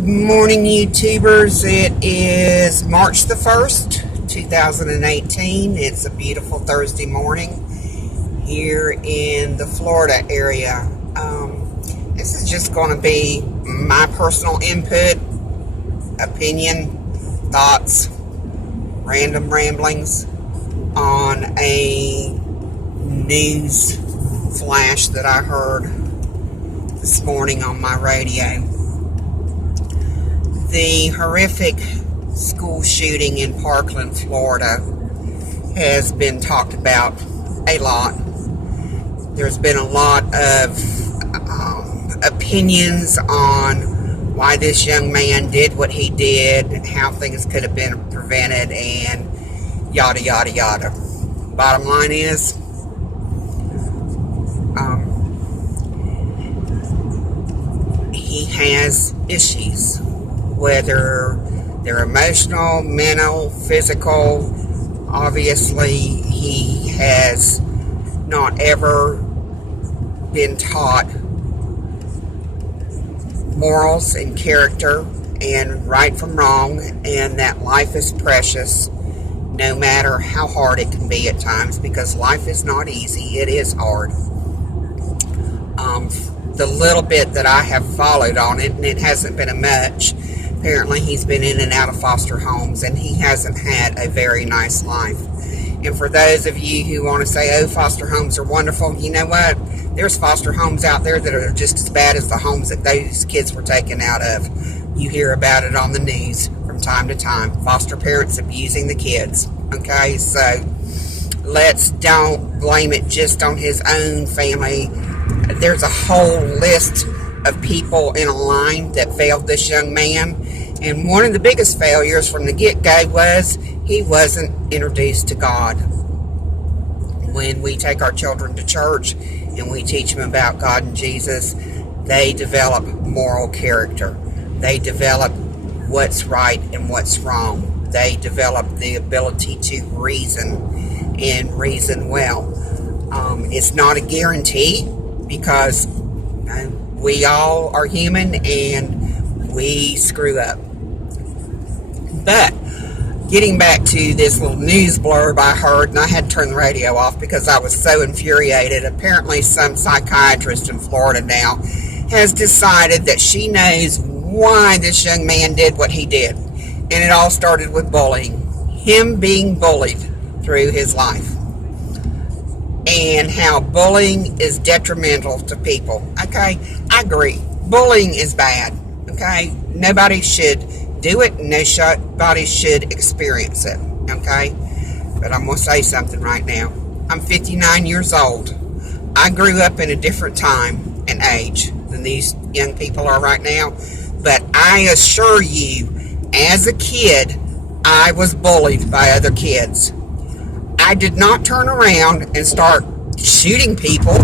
Good morning, YouTubers. It is March the 1st, 2018. It's a beautiful Thursday morning here in the Florida area. This is just going to be my personal input, opinion, thoughts, random ramblings on a news flash that I heard this morning on my radio. The horrific school shooting in Parkland, Florida has been talked about a lot. There's been a lot of opinions on why this young man did what he did, how things could have been prevented, and yada, yada, yada. Bottom line is, he has issues, whether they're emotional, mental, physical. Obviously, he has not ever been taught morals and character and right from wrong, and that life is precious no matter how hard it can be at times, because life is not easy. It is hard. The little bit that I have followed on it, and it hasn't been a much, apparently he's been in and out of foster homes, and he hasn't had a very nice life. And for those of you who want to say, oh, foster homes are wonderful, you know what? There's foster homes out there that are just as bad as the homes that those kids were taken out of. You hear about it on the news from time to time. Foster parents abusing the kids. Okay, so let's don't blame it just on his own family. There's a whole list of people in a line that failed this young man. And one of the biggest failures from the get-go was he wasn't introduced to God. When we take our children to church and we teach them about God and Jesus, they develop moral character. They develop what's right and what's wrong. They develop the ability to reason and reason well. It's not a guarantee, because we all are human and we screw up. But getting back to this little news blurb I heard, and I had to turn the radio off because I was so infuriated. Apparently some psychiatrist in Florida now has decided that she knows why this young man did what he did. And it all started with bullying. Him being bullied through his life. And how bullying is detrimental to people. Okay, I agree. Bullying is bad. Okay, nobody should do it. Nobody should experience it. Okay, but I'm going to say something right now. I'm 59 years old. I grew up in a different time and age than these young people are right now. But I assure you, as a kid, I was bullied by other kids. I did not turn around and start shooting people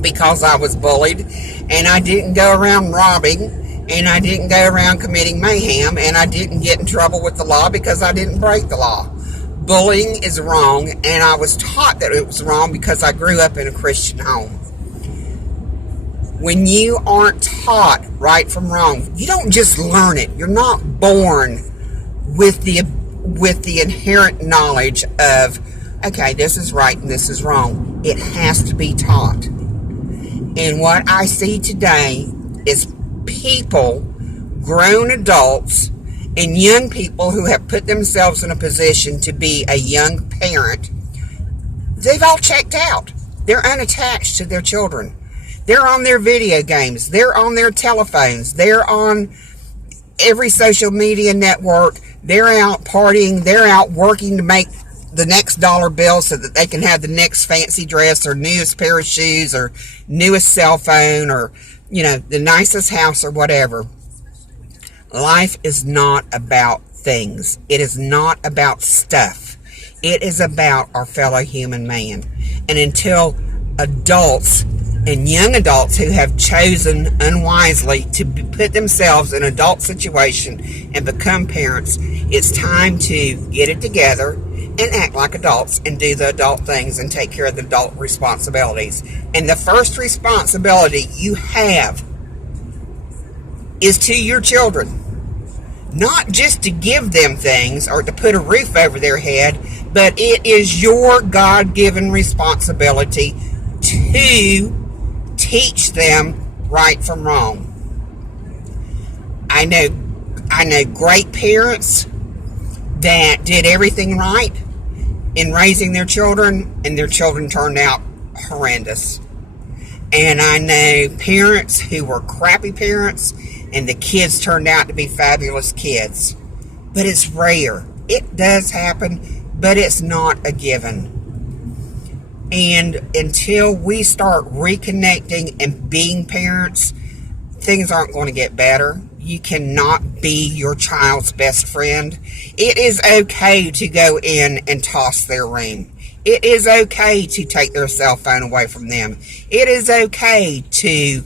because I was bullied, and I didn't go around robbing, and I didn't go around committing mayhem, and I didn't get in trouble with the law because I didn't break the law. Bullying is wrong, and I was taught that it was wrong because I grew up in a Christian home. When you aren't taught right from wrong, you don't just learn it. You're not born with the inherent knowledge of, okay, this is right and this is wrong. It has to be taught. And what I see today is people, grown adults, and young people who have put themselves in a position to be a young parent. They've all checked out. They're unattached to their children. They're on their video games. They're on their telephones. They're on every social media network. They're out partying. They're out working to make the next dollar bill so that they can have the next fancy dress or newest pair of shoes or newest cell phone or, the nicest house or whatever. Life is not about things. It is not about stuff. It is about our fellow human man. And until adults and young adults who have chosen unwisely to put themselves in an adult situation and become parents, it's time to get it together and act like adults and do the adult things and take care of the adult responsibilities. And the first responsibility you have is to your children. Not just to give them things or to put a roof over their head, but it is your God-given responsibility to teach them right from wrong. I know great parents that did everything right in raising their children, and their children turned out horrendous. And I know parents who were crappy parents, and the kids turned out to be fabulous kids. But it's rare. It does happen, but it's not a given. And until we start reconnecting and being parents, things aren't going to get better. You cannot be your child's best friend. It is okay to go in and toss their room. It is okay to take their cell phone away from them. It is okay to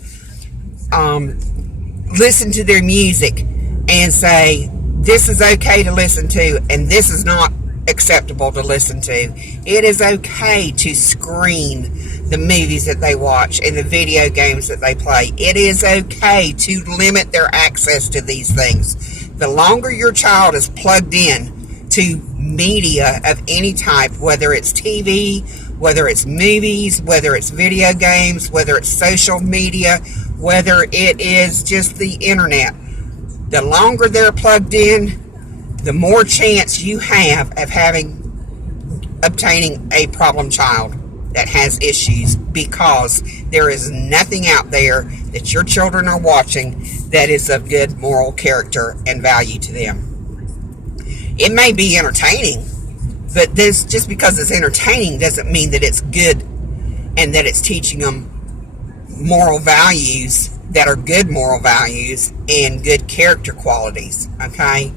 listen to their music and say, this is okay to listen to and this is not acceptable to listen to. It is okay to screen the movies that they watch and the video games that they play. It is okay to limit their access to these things. The longer your child is plugged in to media of any type, whether it's TV, whether it's movies, whether it's video games, whether it's social media, whether it is just the internet, the longer they're plugged in, the more chance you have of obtaining a problem child that has issues, because there is nothing out there that your children are watching that is of good moral character and value to them. It may be entertaining, but this, just because it's entertaining doesn't mean that it's good and that it's teaching them moral values that are good moral values and good character qualities. Okay?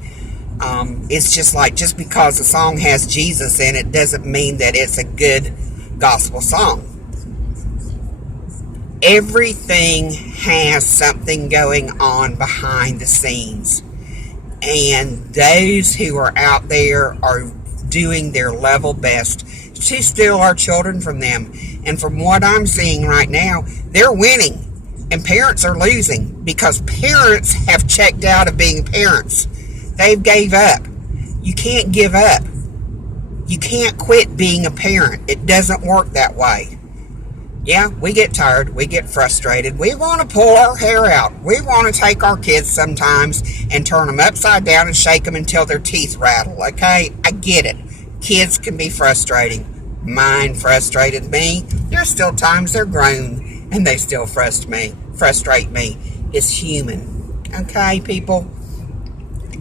It's just because a song has Jesus in it doesn't mean that it's a good gospel song. Everything has something going on behind the scenes, and those who are out there are doing their level best to steal our children from them. And from what I'm seeing right now, they're winning and parents are losing, because parents have checked out of being parents. They've gave up. You can't give up. You can't quit being a parent. It doesn't work that way. Yeah, we get tired. We get frustrated. We want to pull our hair out. We want to take our kids sometimes and turn them upside down and shake them until their teeth rattle. Okay? I get it. Kids can be frustrating. Mine frustrated me. There's still times they're grown and they still frustrate me. It's human. Okay, people?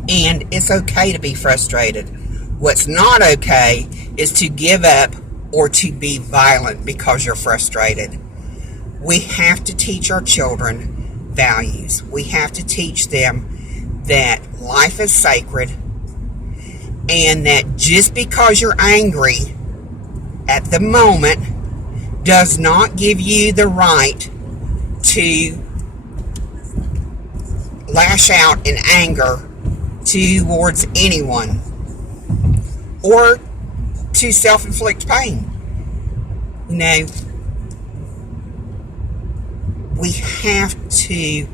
And it's okay to be frustrated. What's not okay is to give up or to be violent because you're frustrated. We have to teach our children values. We have to teach them that life is sacred, and that just because you're angry at the moment does not give you the right to lash out in anger towards anyone or to self-inflict pain. You know, we have to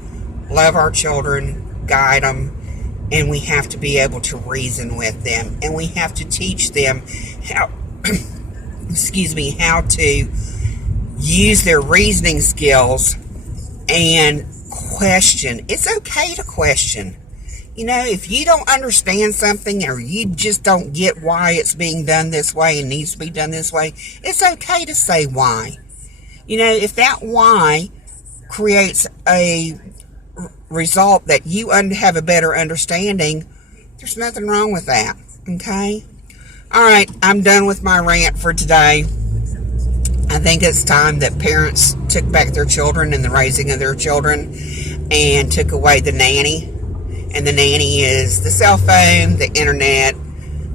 love our children, guide them, and we have to be able to reason with them, and we have to teach them how how to use their reasoning skills and question. It's okay to question. You know, if you don't understand something, or you just don't get why it's being done this way and needs to be done this way, it's okay to say why. You know, if that why creates a result that you have a better understanding, there's nothing wrong with that. Okay? Alright, I'm done with my rant for today. I think it's time that parents took back their children and the raising of their children and took away the nanny. And the nanny is the cell phone, the internet,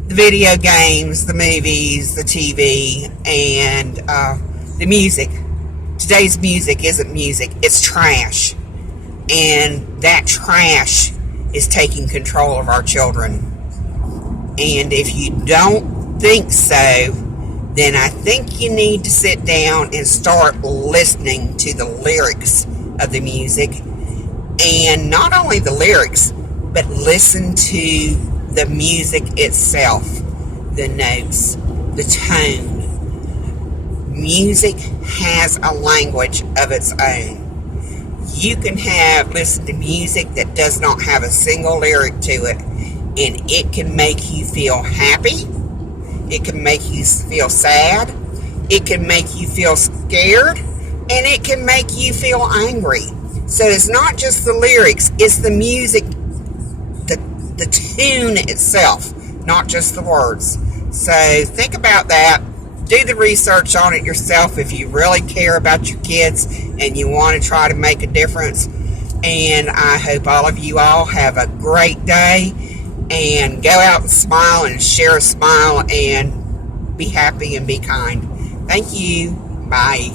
the video games, the movies, the TV, and the music. Today's music isn't music, it's trash. And that trash is taking control of our children. And if you don't think so, then I think you need to sit down and start listening to the lyrics of the music And not only the lyrics, but listen to the music itself, the notes, the tone. Music has a language of its own. You can listen to music that does not have a single lyric to it, and it can make you feel happy. It can make you feel sad. It can make you feel scared, and it can make you feel angry. So it's not just the lyrics, it's the music, the tune itself, not just the words. So think about that. Do the research on it yourself if you really care about your kids and you want to try to make a difference. And I hope all of you all have a great day, and go out and smile and share a smile and be happy and be kind. Thank you. Bye.